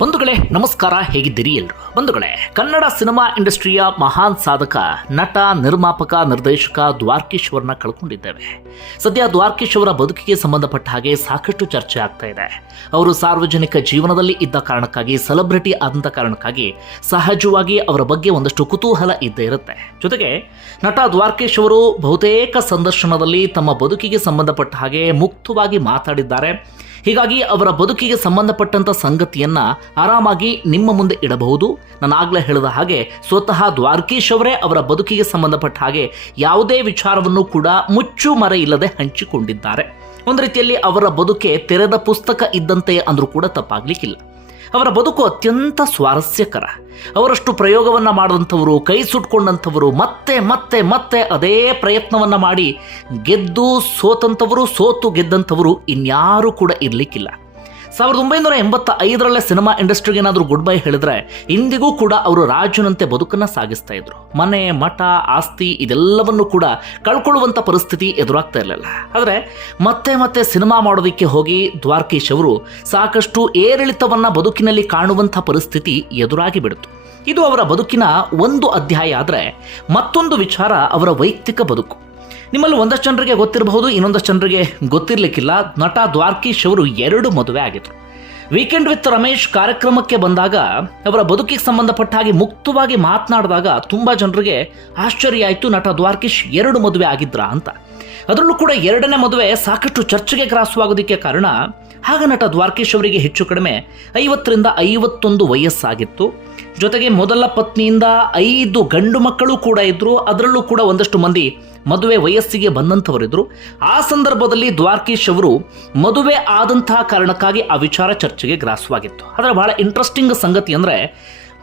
ಬಂಧುಗಳೇ, ನಮಸ್ಕಾರ, ಹೇಗಿದ್ದೀರಿ ಎಲ್ರು? ಬಂಧುಗಳೇ, ಕನ್ನಡ ಸಿನಿಮಾ ಇಂಡಸ್ಟ್ರಿಯ ಮಹಾನ್ ಸಾಧಕ, ನಟ, ನಿರ್ಮಾಪಕ, ನಿರ್ದೇಶಕ ದ್ವಾರ್ಕೀಶ್ವರ್ನ ಕಳ್ಕೊಂಡಿದ್ದೇವೆ. ಸದ್ಯ ದ್ವಾರ್ಕೀಶ್ ಅವರ ಬದುಕಿಗೆ ಸಂಬಂಧಪಟ್ಟ ಹಾಗೆ ಸಾಕಷ್ಟು ಚರ್ಚೆ ಆಗ್ತಾ ಇದೆ. ಅವರು ಸಾರ್ವಜನಿಕ ಜೀವನದಲ್ಲಿ ಇದ್ದ ಕಾರಣಕ್ಕಾಗಿ, ಸೆಲೆಬ್ರಿಟಿ ಆದಂಥ ಕಾರಣಕ್ಕಾಗಿ ಸಹಜವಾಗಿ ಅವರ ಬಗ್ಗೆ ಒಂದಷ್ಟು ಕುತೂಹಲ ಇದ್ದೇ ಇರುತ್ತೆ. ಜೊತೆಗೆ, ನಟ ದ್ವಾರ್ಕೇಶ್ ಅವರು ಬಹುತೇಕ ಸಂದರ್ಶನದಲ್ಲಿ ತಮ್ಮ ಬದುಕಿಗೆ ಸಂಬಂಧಪಟ್ಟ ಹಾಗೆ ಮುಕ್ತವಾಗಿ ಮಾತಾಡಿದ್ದಾರೆ. ಹೀಗಾಗಿ ಅವರ ಬದುಕಿಗೆ ಸಂಬಂಧಪಟ್ಟಂಥ ಸಂಗತಿಯನ್ನ ಆರಾಮಾಗಿ ನಿಮ್ಮ ಮುಂದೆ ಇಡಬಹುದು. ನಾನು ಆಗ್ಲೇ ಹೇಳಿದ ಹಾಗೆ ಸ್ವತಃ ದ್ವಾರಕೀಶ್ ಅವರೇ ಅವರ ಬದುಕಿಗೆ ಸಂಬಂಧಪಟ್ಟ ಹಾಗೆ ಯಾವುದೇ ವಿಚಾರವನ್ನು ಕೂಡ ಮುಚ್ಚು ಮರೆ ಇಲ್ಲದೆ ಹಂಚಿಕೊಂಡಿದ್ದಾರೆ. ಒಂದು ರೀತಿಯಲ್ಲಿ ಅವರ ಬದುಕೆ ತೆರೆದ ಪುಸ್ತಕ ಇದ್ದಂತೆ ಅಂದರೂ ಕೂಡ ತಪ್ಪಾಗ್ಲಿಕ್ಕಿಲ್ಲ. ಅವರ ಬದುಕು ಅತ್ಯಂತ ಸ್ವಾರಸ್ಯಕರ. ಅವರಷ್ಟು ಪ್ರಯೋಗವನ್ನು ಮಾಡಿದಂಥವರು ಕೈ ಸುಟ್ಕೊಂಡಂಥವರು, ಮತ್ತೆ ಮತ್ತೆ ಮತ್ತೆ ಅದೇ ಪ್ರಯತ್ನವನ್ನು ಮಾಡಿ ಗೆದ್ದು ಸೋತಂಥವರು, ಸೋತು ಗೆದ್ದಂಥವರು ಇನ್ಯಾರೂ ಕೂಡ ಇರಲಿಕ್ಕಿಲ್ಲ. ಸಾವಿರದ ಒಂಬೈನೂರ ಎಂಬತ್ತ ಐದರಲ್ಲೇ ಸಿನಿಮಾ ಇಂಡಸ್ಟ್ರಿಗೆ ಏನಾದರೂ ಗುಡ್ ಬೈ ಹೇಳಿದ್ರೆ ಇಂದಿಗೂ ಕೂಡ ಅವರು ರಾಜನಂತೆ ಬದುಕನ್ನು ಸಾಗಿಸ್ತಾ ಇದ್ರು. ಮನೆ, ಮಠ, ಆಸ್ತಿ ಇದೆಲ್ಲವನ್ನು ಕೂಡ ಕಳ್ಕೊಳ್ಳುವಂಥ ಪರಿಸ್ಥಿತಿ ಎದುರಾಗ್ತಾ ಇರಲಿಲ್ಲ. ಆದರೆ ಮತ್ತೆ ಮತ್ತೆ ಸಿನಿಮಾ ಮಾಡೋದಕ್ಕೆ ಹೋಗಿ ದ್ವಾರಕೀಶ್ ಅವರು ಸಾಕಷ್ಟು ಏರಿಳಿತವನ್ನ ಬದುಕಿನಲ್ಲಿ ಕಾಣುವಂಥ ಪರಿಸ್ಥಿತಿ ಎದುರಾಗಿ ಬಿಡ್ತು. ಇದು ಅವರ ಬದುಕಿನ ಒಂದು ಅಧ್ಯಾಯ ಆದರೆ ಮತ್ತೊಂದು ವಿಚಾರ ಅವರ ವೈಯಕ್ತಿಕ ಬದುಕು. ನಿಮ್ಮಲ್ಲಿ ಒಂದಷ್ಟು ಜನರಿಗೆ ಗೊತ್ತಿರಬಹುದು, ಇನ್ನೊಂದಷ್ಟು ಜನರಿಗೆ ಗೊತ್ತಿರಲಿಕ್ಕಿಲ್ಲ. ನಟ ದ್ವಾರ್ಕೀಶ್ ಅವರು ಎರಡು ಮದುವೆ ಆಗಿದ್ರು. ವೀಕೆಂಡ್ ವಿತ್ ರಮೇಶ್ ಕಾರ್ಯಕ್ರಮಕ್ಕೆ ಬಂದಾಗ ಅವರ ಬದುಕಿಗೆ ಸಂಬಂಧಪಟ್ಟ ಹಾಗೆ ಮುಕ್ತವಾಗಿ ಮಾತನಾಡಿದಾಗ ತುಂಬ ಜನರಿಗೆ ಆಶ್ಚರ್ಯ ಆಯಿತು, ನಟ ದ್ವಾರ್ಕೀಶ್ ಎರಡು ಮದುವೆ ಆಗಿದ್ರಾ ಅಂತ. ಅದರಲ್ಲೂ ಕೂಡ ಎರಡನೇ ಮದುವೆ ಸಾಕಷ್ಟು ಚರ್ಚೆಗೆ ಗ್ರಾಸವಾಗೋದಕ್ಕೆ ಕಾರಣ ಆಗ ನಟ ದ್ವಾರ್ಕೀಶ್ ಅವರಿಗೆ ಹೆಚ್ಚು ಕಡಿಮೆ ಐವತ್ತರಿಂದ ಐವತ್ತೊಂದು ವಯಸ್ಸಾಗಿತ್ತು. ಜೊತೆಗೆ ಮೊದಲ ಪತ್ನಿಯಿಂದ ಐದು ಗಂಡು ಮಕ್ಕಳು ಕೂಡ ಇದ್ದರು ಅದರಲ್ಲೂ ಕೂಡ ಒಂದಷ್ಟು ಮಂದಿ ಮದುವೆ ವಯಸ್ಸಿಗೆ ಬಂದಂಥವರಿದ್ದರು ಆ ಸಂದರ್ಭದಲ್ಲಿ ದ್ವಾರಕೀಶ್ ಅವರು ಮದುವೆ ಆದಂತಹ ಕಾರಣಕ್ಕಾಗಿ ಆ ವಿಚಾರ ಚರ್ಚೆಗೆ ಗ್ರಾಸವಾಗಿತ್ತು. ಆದರೆ ಬಹಳ ಇಂಟ್ರೆಸ್ಟಿಂಗ್ ಸಂಗತಿ ಅಂದರೆ,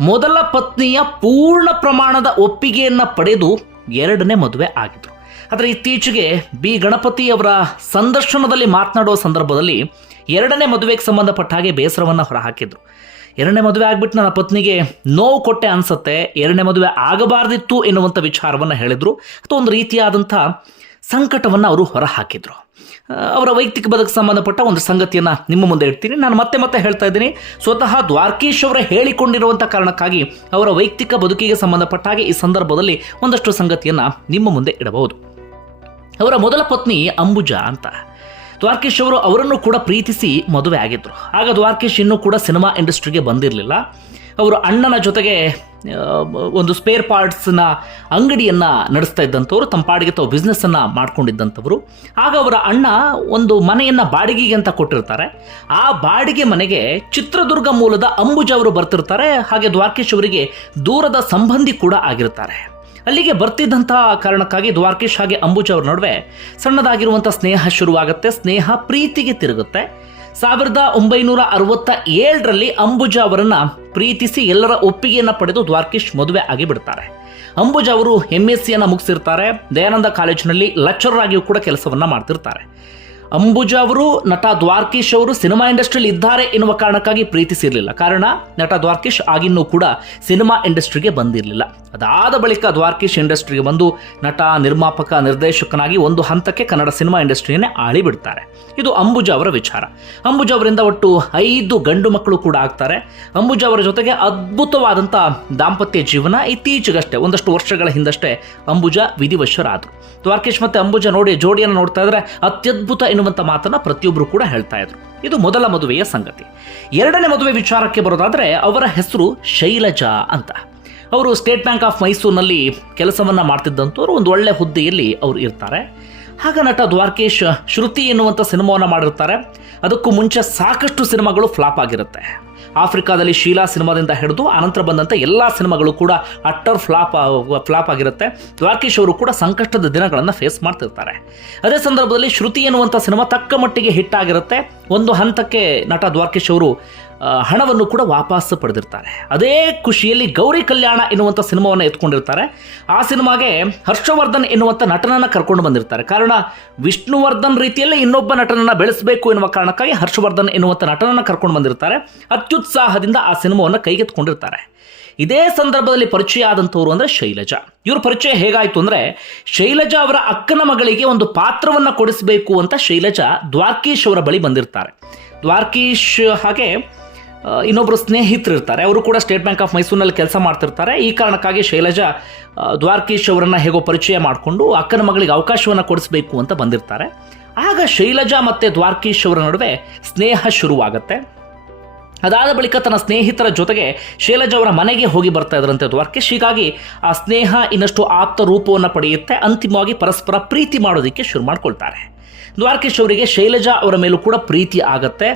ಮೊದಲ ಪತ್ನಿಯ ಪೂರ್ಣ ಪ್ರಮಾಣದ ಒಪ್ಪಿಗೆಯನ್ನು ಪಡೆದು ಎರಡನೇ ಮದುವೆ ಆಗಿದ್ರು. ಆದರೆ ಇತ್ತೀಚೆಗೆ ಬಿ. ಗಣಪತಿಯವರ ಸಂದರ್ಶನದಲ್ಲಿ ಮಾತನಾಡುವ ಸಂದರ್ಭದಲ್ಲಿ ಎರಡನೇ ಮದುವೆಗೆ ಸಂಬಂಧಪಟ್ಟ ಹಾಗೆ ಬೇಸರವನ್ನು ಹೊರಹಾಕಿದ್ರು. ಎರಡನೇ ಮದುವೆ ಆಗ್ಬಿಟ್ಟು ನನ್ನ ಪತ್ನಿಗೆ ನೋವು ಕೊಟ್ಟೆ ಅನ್ಸುತ್ತೆ. ಎರಡನೇ ಮದುವೆ ಆಗಬಾರ್ದಿತ್ತು ಎನ್ನುವಂಥ ವಿಚಾರವನ್ನು ಹೇಳಿದರು. ಅಥವಾ ಒಂದು ರೀತಿಯಾದಂಥ ಸಂಕಟವನ್ನು ಅವರು ಹೊರಹಾಕಿದ್ರು. ಅವರ ವೈಯಕ್ತಿಕ ಬದುಕು ಸಂಬಂಧಪಟ್ಟ ಒಂದು ಸಂಗತಿಯನ್ನು ನಿಮ್ಮ ಮುಂದೆ ಇಡ್ತೀನಿ. ನಾನು ಮತ್ತೆ ಮತ್ತೆ ಹೇಳ್ತಾ ಇದ್ದೀನಿ. ಸ್ವತಃ ದ್ವಾರಕೀಶ್ ಅವರ ಹೇಳಿಕೊಂಡಿರುವಂಥ ಕಾರಣಕ್ಕಾಗಿ ಅವರ ವೈಯಕ್ತಿಕ ಬದುಕಿಗೆ ಸಂಬಂಧಪಟ್ಟ ಹಾಗೆ ಈ ಸಂದರ್ಭದಲ್ಲಿ ಒಂದಷ್ಟು ಸಂಗತಿಯನ್ನು ನಿಮ್ಮ ಮುಂದೆ ಇಡಬಹುದು. ಅವರ ಮೊದಲ ಪತ್ನಿ ಅಂಬುಜಾ ಅಂತ. ದ್ವಾರಕೀಶ್ ಅವರು ಅವರನ್ನು ಕೂಡ ಪ್ರೀತಿಸಿ ಮದುವೆ ಆಗಿದ್ದರು ಆಗ ದ್ವಾರಕೀಶ್ ಇನ್ನೂ ಕೂಡ ಸಿನಿಮಾ ಇಂಡಸ್ಟ್ರಿಗೆ ಬಂದಿರಲಿಲ್ಲ. ಅವರು ಅಣ್ಣನ ಜೊತೆಗೆ ಒಂದು ಸ್ಪೇರ್ ಪಾರ್ಟ್ಸ್ನ ಅಂಗಡಿಯನ್ನು ನಡೆಸ್ತಾ ಇದ್ದಂಥವ್ರು, ತಮ್ಮ ಪಾಡಿಗೆ ತಾವು ಬಿಸ್ನೆಸ್ಸನ್ನು ಮಾಡ್ಕೊಂಡಿದ್ದಂಥವ್ರು. ಆಗ ಅವರ ಅಣ್ಣ ಒಂದು ಮನೆಯನ್ನು ಬಾಡಿಗೆಗೆ ಅಂತ ಕೊಟ್ಟಿರ್ತಾರೆ. ಆ ಬಾಡಿಗೆ ಮನೆಗೆ ಚಿತ್ರದುರ್ಗ ಮೂಲದ ಅಂಬುಜ ಅವರು ಬರ್ತಿರ್ತಾರೆ. ಹಾಗೆ ದ್ವಾರಕೀಶ್ ಅವರಿಗೆ ದೂರದ ಸಂಬಂಧಿ ಕೂಡ ಆಗಿರ್ತಾರೆ. ಅಲ್ಲಿಗೆ ಬರ್ತಿದ್ದಂತಹ ಕಾರಣಕ್ಕಾಗಿ ದ್ವಾರಕೀಶ್ ಹಾಗೆ ಅಂಬುಜ್ ಅವ್ರ ನಡುವೆ ಸಣ್ಣದಾಗಿರುವಂಥ ಸ್ನೇಹ ಶುರುವಾಗುತ್ತೆ. ಸ್ನೇಹ ಪ್ರೀತಿಗೆ ತಿರುಗುತ್ತೆ. ಸಾವಿರದ ಒಂಬೈನೂರ ಅರವತ್ತ ಏಳರಲ್ಲಿ ಅಂಬುಜ ಅವರನ್ನ ಪ್ರೀತಿಸಿ ಎಲ್ಲರ ಒಪ್ಪಿಗೆಯನ್ನು ಪಡೆದು ದ್ವಾರಕೀಶ್ ಮದುವೆ ಆಗಿ ಬಿಡ್ತಾರೆ ಅಂಬುಜ ಅವರು ಎಂ ಎಸ್ ಸಿಯನ್ನು ಮುಗಿಸಿರ್ತಾರೆ. ದಯಾನಂದ ಕಾಲೇಜಿನಲ್ಲಿ ಲೆಕ್ಚರರ್ ಆಗಿಯೂ ಕೂಡ ಕೆಲಸವನ್ನ ಮಾಡ್ತಿರ್ತಾರೆ. ಅಂಬುಜ ಅವರು, ನಟ ದ್ವಾರಕೀಶ್ ಅವರು ಸಿನಿಮಾ ಇಂಡಸ್ಟ್ರಿಯಲ್ಲಿ ಇದ್ದಾರೆ ಎನ್ನುವ ಕಾರಣಕ್ಕಾಗಿ ಪ್ರೀತಿಸಿರಲಿಲ್ಲ. ಕಾರಣ, ನಟ ದ್ವಾರಕೀಶ್ ಆಗಿನ್ನೂ ಕೂಡ ಸಿನಿಮಾ ಇಂಡಸ್ಟ್ರಿಗೆ ಬಂದಿರಲಿಲ್ಲ. ಅದಾದ ಬಳಿಕ ದ್ವಾರ್ಕಿಶ್ ಇಂಡಸ್ಟ್ರಿಗೆ ಬಂದು ನಟ, ನಿರ್ಮಾಪಕ, ನಿರ್ದೇಶಕನಾಗಿ ಒಂದು ಹಂತಕ್ಕೆ ಕನ್ನಡ ಸಿನಿಮಾ ಇಂಡಸ್ಟ್ರಿಯನ್ನೇ ಆಳಿ ಬಿಡ್ತಾರೆ ಇದು ಅಂಬುಜ ಅವರ ವಿಚಾರ. ಅಂಬುಜ ಅವರಿಂದ ಒಟ್ಟು ಐದು ಗಂಡು ಮಕ್ಕಳು ಕೂಡ ಆಗ್ತಾರೆ. ಅಂಬುಜ ಅವರ ಜೊತೆಗೆ ಅದ್ಭುತವಾದಂಥ ದಾಂಪತ್ಯ ಜೀವನ ಇತ್ತೀಚೆಗಷ್ಟೇ, ಒಂದಷ್ಟು ವರ್ಷಗಳ ಹಿಂದಷ್ಟೇ ಅಂಬುಜ ವಿಧಿವಶರಾದರು. ದ್ವಾರ್ಕೇಶ್ ಮತ್ತು ಅಂಬುಜ ನೋಡಿ ಜೋಡಿಯನ್ನು ನೋಡ್ತಾ ಇದ್ರೆ ಅತ್ಯದ್ಭುತ ಎನ್ನುವಂಥ ಮಾತನ್ನು ಪ್ರತಿಯೊಬ್ಬರು ಕೂಡ ಹೇಳ್ತಾ ಇದ್ರು. ಇದು ಮೊದಲ ಮದುವೆಯ ಸಂಗತಿ. ಎರಡನೇ ಮದುವೆ ವಿಚಾರಕ್ಕೆ ಬರೋದಾದರೆ ಅವರ ಹೆಸರು ಶೈಲಜಾ ಅಂತ. ಅವರು ಸ್ಟೇಟ್ ಬ್ಯಾಂಕ್ ಆಫ್ ಮೈಸೂರಿನಲ್ಲಿ ಕೆಲಸವನ್ನು ಮಾಡ್ತಿದ್ದಂಥವ್ರು ಒಂದು ಒಳ್ಳೆ ಹುದ್ದೆಯಲ್ಲಿ ಅವರು ಇರ್ತಾರೆ. ಆಗ ನಟ ದ್ವಾರಕೇಶ್ ಶ್ರುತಿ ಎನ್ನುವಂಥ ಸಿನಿಮಾವನ್ನು ಮಾಡಿರ್ತಾರೆ. ಅದಕ್ಕೂ ಮುಂಚೆ ಸಾಕಷ್ಟು ಸಿನಿಮಾಗಳು ಫ್ಲಾಪ್ ಆಗಿರುತ್ತೆ. ಆಫ್ರಿಕಾದಲ್ಲಿ ಶೀಲಾ ಸಿನಿಮಾದಿಂದ ಹಿಡಿದು ಅನಂತರ ಬಂದಂಥ ಎಲ್ಲ ಸಿನಿಮಾಗಳು ಕೂಡ ಅಟ್ಟರ್ ಫ್ಲಾಪ್ ಫ್ಲಾಪ್ ಆಗಿರುತ್ತೆ. ದ್ವಾರಕೇಶ್ ಅವರು ಕೂಡ ಸಂಕಷ್ಟದ ದಿನಗಳನ್ನು ಫೇಸ್ ಮಾಡ್ತಿರ್ತಾರೆ. ಅದೇ ಸಂದರ್ಭದಲ್ಲಿ ಶ್ರುತಿ ಎನ್ನುವಂಥ ಸಿನಿಮಾ ತಕ್ಕ ಮಟ್ಟಿಗೆ ಹಿಟ್ ಆಗಿರುತ್ತೆ. ಒಂದು ಹಂತಕ್ಕೆ ನಟ ದ್ವಾರಕೇಶ್ ಅವರು ಹಣವನ್ನು ಕೂಡ ವಾಪಸ್ ಪಡೆದಿರ್ತಾರೆ. ಅದೇ ಖುಷಿಯಲ್ಲಿ ಗೌರಿ ಕಲ್ಯಾಣ ಎನ್ನುವಂಥ ಸಿನಿಮಾವನ್ನು ಎತ್ಕೊಂಡಿರ್ತಾರೆ. ಆ ಸಿನಿಮಾಗೆ ಹರ್ಷವರ್ಧನ್ ಎನ್ನುವಂಥ ನಟನನ್ನು ಕರ್ಕೊಂಡು ಬಂದಿರ್ತಾರೆ. ಕಾರಣ, ವಿಷ್ಣುವರ್ಧನ್ ರೀತಿಯಲ್ಲೇ ಇನ್ನೊಬ್ಬ ನಟನನ್ನು ಬೆಳೆಸಬೇಕು ಎನ್ನುವ ಕಾರಣಕ್ಕಾಗಿ ಹರ್ಷವರ್ಧನ್ ಎನ್ನುವಂಥ ನಟನನ್ನು ಕರ್ಕೊಂಡು ಬಂದಿರ್ತಾರೆ. ಅತ್ಯುತ್ಸಾಹದಿಂದ ಆ ಸಿನಿಮಾವನ್ನು ಕೈಗೆತ್ಕೊಂಡಿರ್ತಾರೆ ಇದೇ ಸಂದರ್ಭದಲ್ಲಿ ಪರಿಚಯ ಆದಂಥವ್ರು ಅಂದರೆ ಶೈಲಜಾ. ಇವ್ರ ಪರಿಚಯ ಹೇಗಾಯಿತು ಅಂದರೆ, ಶೈಲಜಾ ಅವರ ಅಕ್ಕನ ಮಗಳಿಗೆ ಒಂದು ಪಾತ್ರವನ್ನು ಕೊಡಿಸಬೇಕು ಅಂತ ಶೈಲಜಾ ದ್ವಾರ್ಕೀಶ್ ಅವರ ಬಳಿ ಬಂದಿರ್ತಾರೆ. ದ್ವಾರ್ಕೀಶ್ ಹಾಗೆ ಇನ್ನೊಬ್ಬರು ಸ್ನೇಹಿತರಿರ್ತಾರೆ. ಅವರು ಕೂಡ ಸ್ಟೇಟ್ ಬ್ಯಾಂಕ್ ಆಫ್ ಮೈಸೂರಿನಲ್ಲಿ ಕೆಲಸ ಮಾಡ್ತಿರ್ತಾರೆ. ಈ ಕಾರಣಕ್ಕಾಗಿ ಶೈಲಜಾ ದ್ವಾರಕೀಶ್ ಅವರನ್ನು ಹೇಗೋ ಪರಿಚಯ ಮಾಡಿಕೊಂಡು ಅಕ್ಕನ ಮಗಳಿಗೆ ಅವಕಾಶವನ್ನು ಕೊಡಿಸ್ಬೇಕು ಅಂತ ಬಂದಿರ್ತಾರೆ. ಆಗ ಶೈಲಜಾ ಮತ್ತು ದ್ವಾರಕೀಶ್ ಅವರ ನಡುವೆ ಸ್ನೇಹ ಶುರುವಾಗುತ್ತೆ. ಅದಾದ ಬಳಿಕ ತನ್ನ ಸ್ನೇಹಿತರ ಜೊತೆಗೆ ಶೈಲಜಾ ಅವರ ಮನೆಗೆ ಹೋಗಿ ಬರ್ತಾ ಇದ್ರಂತೆ ದ್ವಾರಕೀಶ್. ಹೀಗಾಗಿ ಆ ಸ್ನೇಹ ಇನ್ನಷ್ಟು ಆಪ್ತ ರೂಪವನ್ನು ಪಡೆಯುತ್ತೆ. ಅಂತಿಮವಾಗಿ ಪರಸ್ಪರ ಪ್ರೀತಿ ಮಾಡೋದಕ್ಕೆ ಶುರು ಮಾಡ್ಕೊಳ್ತಾರೆ. ದ್ವಾರಕೀಶ್ ಅವರಿಗೆ ಶೈಲಜಾ ಅವರ ಮೇಲೂ ಕೂಡ ಪ್ರೀತಿ ಆಗತ್ತೆ.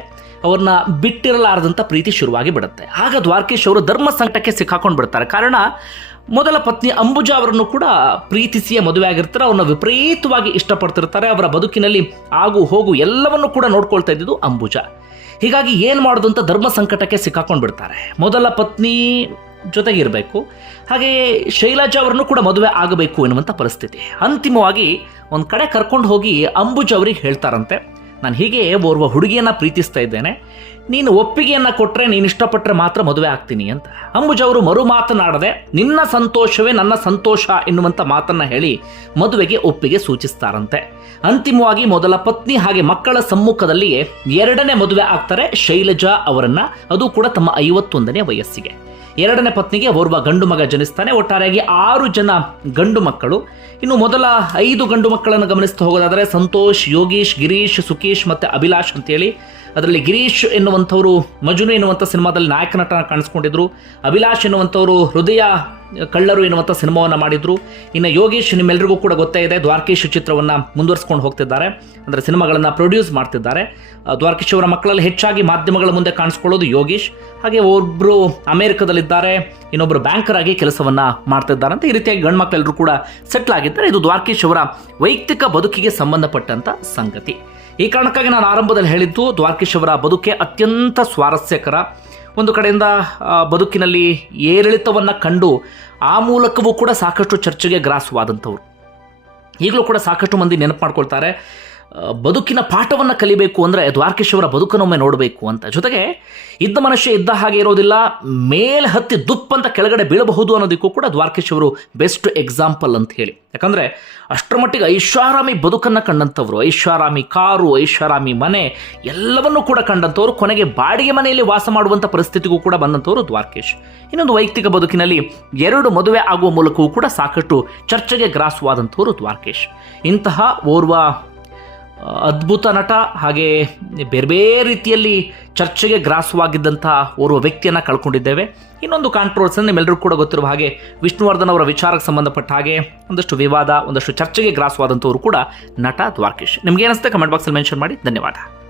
ಅವ್ರನ್ನ ಬಿಟ್ಟಿರಲಾರದಂಥ ಪ್ರೀತಿ ಶುರುವಾಗಿ ಬಿಡುತ್ತೆ. ಆಗ ದ್ವಾರಕೇಶ್ ಅವರು ಧರ್ಮ ಸಂಕಟಕ್ಕೆ ಸಿಕ್ಕಾಕೊಂಡು ಬಿಡ್ತಾರೆ. ಕಾರಣ, ಮೊದಲ ಪತ್ನಿ ಅಂಬುಜಾ ಅವರನ್ನು ಕೂಡ ಪ್ರೀತಿಸಿಯೇ ಮದುವೆ ಆಗಿರ್ತಾರೆ. ಅವ್ರನ್ನ ವಿಪರೀತವಾಗಿ ಇಷ್ಟಪಡ್ತಿರ್ತಾರೆ. ಅವರ ಬದುಕಿನಲ್ಲಿ ಆಗು ಹೋಗು ಎಲ್ಲವನ್ನು ಕೂಡ ನೋಡ್ಕೊಳ್ತಾ ಇದ್ದಿದ್ದು ಅಂಬುಜಾ. ಹೀಗಾಗಿ ಏನು ಮಾಡೋದು ಅಂತ ಧರ್ಮ ಸಂಕಟಕ್ಕೆ ಸಿಕ್ಕಾಕೊಂಡು ಬಿಡ್ತಾರೆ. ಮೊದಲ ಪತ್ನಿ ಜೊತೆಗಿರಬೇಕು. ಹಾಗೆಯೇ ಶೈಲಾಜಾ ಅವರನ್ನು ಕೂಡ ಮದುವೆ ಆಗಬೇಕು ಎನ್ನುವಂಥ ಪರಿಸ್ಥಿತಿ. ಅಂತಿಮವಾಗಿ ಒಂದು ಕಡೆ ಕರ್ಕೊಂಡು ಹೋಗಿ ಅಂಬುಜ್ ಅವರಿಗೆ ಹೇಳ್ತಾರಂತೆ. ನಾನು ಹೀಗೆ ಓರ್ವ ಹುಡುಗಿಯನ್ನ ಪ್ರೀತಿಸ್ತಾ ಇದ್ದೇನೆ. ನೀನು ಒಪ್ಪಿಗೆಯನ್ನು ಕೊಟ್ಟರೆ ನೀನು ಇಷ್ಟಪಟ್ಟರೆ ಮಾತ್ರ ಮದುವೆ ಆಗ್ತೀನಿ ಅಂತ. ಅಂಬುಜ್ ಅವರು ಮರು ಮಾತನಾಡದೆ, ನಿನ್ನ ಸಂತೋಷವೇ ನನ್ನ ಸಂತೋಷ ಎನ್ನುವಂಥ ಮಾತನ್ನು ಹೇಳಿ ಮದುವೆಗೆ ಒಪ್ಪಿಗೆ ಸೂಚಿಸ್ತಾರಂತೆ. ಅಂತಿಮವಾಗಿ ಮೊದಲ ಪತ್ನಿ ಹಾಗೆ ಮಕ್ಕಳ ಸಮ್ಮುಖದಲ್ಲಿಯೇ ಎರಡನೇ ಮದುವೆ ಆಗ್ತಾರೆ ಶೈಲಜಾ ಅವರನ್ನು. ಅದು ಕೂಡ ತಮ್ಮ ಐವತ್ತೊಂದನೇ ವಯಸ್ಸಿಗೆ. ಎರಡನೇ ಪತ್ನಿಗೆ ಓರ್ವ ಗಂಡು ಮಗ ಜನಿಸ್ತಾನೆ. ಒಟ್ಟಾರೆಯಾಗಿ ಆರು ಜನ ಗಂಡು ಮಕ್ಕಳು. ಇನ್ನು ಮೊದಲ ಐದು ಗಂಡು ಮಕ್ಕಳನ್ನು ಗಮನಿಸ್ತಾ ಹೋಗೋದಾದರೆ ಸಂತೋಷ್, ಯೋಗೀಶ್, ಗಿರೀಶ್, ಸುಕೇಶ್ ಮತ್ತು ಅಭಿಲಾಷ್ ಅಂತೇಳಿ. ಅದರಲ್ಲಿ ಗಿರೀಶ್ ಎನ್ನುವಂಥವರು ಮಜುನು ಎನ್ನುವಂಥ ಸಿನಿಮಾದಲ್ಲಿ ನಾಯಕ ನಟನ ಕಾಣಿಸ್ಕೊಂಡಿದ್ರು. ಅಭಿಲಾಷ್ ಎನ್ನುವಂಥವರು ಹೃದಯ ಕಳ್ಳರು ಎನ್ನುವಂಥ ಸಿನಿಮಾವನ್ನು ಮಾಡಿದ್ರು. ಇನ್ನು ಯೋಗೇಶ್ ನಿಮ್ಮೆಲ್ಲರಿಗೂ ಕೂಡ ಗೊತ್ತೇ ಇದೆ, ದ್ವಾರಕೀಶ್ ಚಿತ್ರವನ್ನು ಮುಂದುವರಿಸ್ಕೊಂಡು ಹೋಗ್ತಿದ್ದಾರೆ. ಅಂದರೆ ಸಿನಿಮಾಗಳನ್ನು ಪ್ರೊಡ್ಯೂಸ್ ಮಾಡ್ತಿದ್ದಾರೆ. ದ್ವಾರಕೀಶ್ ಅವರ ಮಕ್ಕಳಲ್ಲಿ ಹೆಚ್ಚಾಗಿ ಮಾಧ್ಯಮಗಳ ಮುಂದೆ ಕಾಣಿಸ್ಕೊಳ್ಳೋದು ಯೋಗೀಶ್. ಹಾಗೆ ಒಬ್ಬರು ಅಮೇರಿಕದಲ್ಲಿದ್ದಾರೆ ಇನ್ನೊಬ್ಬರು ಬ್ಯಾಂಕರ್ ಆಗಿ ಕೆಲಸವನ್ನ ಮಾಡ್ತಿದ್ದಾರೆ ಅಂತ ಈ ರೀತಿಯಾಗಿ ಗಂಡು ಮಕ್ಕಳೆಲ್ಲರೂ ಕೂಡ ಸೆಟ್ಲ್ ಆಗಿದ್ದಾರೆ. ಇದು ದ್ವಾರಕೀಶ್ ಅವರ ವೈಯಕ್ತಿಕ ಬದುಕಿಗೆ ಸಂಬಂಧಪಟ್ಟಂಥ ಸಂಗತಿ. ಈ ಕಾರಣಕ್ಕಾಗಿ ನಾನು ಆರಂಭದಲ್ಲಿ ಹೇಳಿದ್ದು, ದ್ವಾರಕೀಶ್ ಅವರ ಬದುಕೆ ಅತ್ಯಂತ ಸ್ವಾರಸ್ಯಕರ ಒಂದು ಕಡೆಯಿಂದ ಬದುಕಿನಲ್ಲಿ ಏರಿಳಿತವನ್ನು ಕಂಡು ಆ ಮೂಲಕವೂ ಕೂಡ ಸಾಕಷ್ಟು ಚರ್ಚೆಗೆ ಗ್ರಾಸವಾದಂಥವ್ರು. ಈಗಲೂ ಕೂಡ ಸಾಕಷ್ಟು ಮಂದಿ ನೆನಪು ಮಾಡ್ಕೊಳ್ತಾರೆ. ಬದುಕಿನ ಪಾಠವನ್ನು ಕಲಿಬೇಕು ಅಂದರೆ ದ್ವಾರಕೇಶವರ ಬದುಕನ್ನೊಮ್ಮೆ ನೋಡಬೇಕು ಅಂತ. ಜೊತೆಗೆ ಇದ್ದ ಮನುಷ್ಯ ಇದ್ದ ಹಾಗೆ ಇರೋದಿಲ್ಲ, ಮೇಲೆ ಹತ್ತಿ ದುಪ್ಪಂತ ಕೆಳಗಡೆ ಬೀಳಬಹುದು ಅನ್ನೋದಕ್ಕೂ ಕೂಡ ದ್ವಾರಕೇಶವರು ಬೆಸ್ಟ್ ಎಕ್ಸಾಂಪಲ್ ಅಂತ ಹೇಳಿ. ಯಾಕಂದರೆ ಅಷ್ಟರ ಮಟ್ಟಿಗೆ ಐಷಾರಾಮಿ ಬದುಕನ್ನು ಕಂಡಂಥವ್ರು, ಐಷಾರಾಮಿ ಕಾರು, ಐಷಾರಾಮಿ ಮನೆ ಎಲ್ಲವನ್ನೂ ಕೂಡ ಕಂಡಂಥವ್ರು, ಕೊನೆಗೆ ಬಾಡಿಗೆ ಮನೆಯಲ್ಲಿ ವಾಸ ಮಾಡುವಂಥ ಪರಿಸ್ಥಿತಿಗೂ ಕೂಡ ಬಂದಂಥವ್ರು ದ್ವಾರಕೇಶ್. ಇನ್ನೊಂದು ವೈಯಕ್ತಿಕ ಬದುಕಿನಲ್ಲಿ ಎರಡು ಮದುವೆ ಆಗುವ ಮೂಲಕವೂ ಕೂಡ ಸಾಕಷ್ಟು ಚರ್ಚೆಗೆ ಗ್ರಾಸವಾದಂಥವ್ರು ದ್ವಾರಕೇಶ್. ಇಂತಹ ಓರ್ವ ಅದ್ಭುತ ನಟ ಹಾಗೆ ಬೇರೆ ಬೇರೆ ರೀತಿಯಲ್ಲಿ ಚರ್ಚೆಗೆ ಗ್ರಾಸವಾಗಿದ್ದಂಥ ಓರ್ವ ವ್ಯಕ್ತಿಯನ್ನು ಕಳ್ಕೊಂಡಿದ್ದೇವೆ. ಇನ್ನೊಂದು ಕಾಂಟ್ರವರ್ಸಿ ನಿಮ್ಮೆಲ್ಲರೂ ಕೂಡ ಗೊತ್ತಿರುವ ಹಾಗೆ ವಿಷ್ಣುವರ್ಧನ್ ಅವರ ವಿಚಾರಕ್ಕೆ ಸಂಬಂಧಪಟ್ಟ ಹಾಗೆ ಒಂದಷ್ಟು ವಿವಾದ, ಒಂದಷ್ಟು ಚರ್ಚೆಗೆ ಗ್ರಾಸವಾದಂಥವರು ಕೂಡ ನಟ ದ್ವಾರ್ಕೇಶ್. ನಿಮ್ಗೆ ಕಮೆಂಟ್ ಬಾಕ್ಸಲ್ಲಿ ಮೆನ್ಷನ್ ಮಾಡಿ. ಧನ್ಯವಾದ.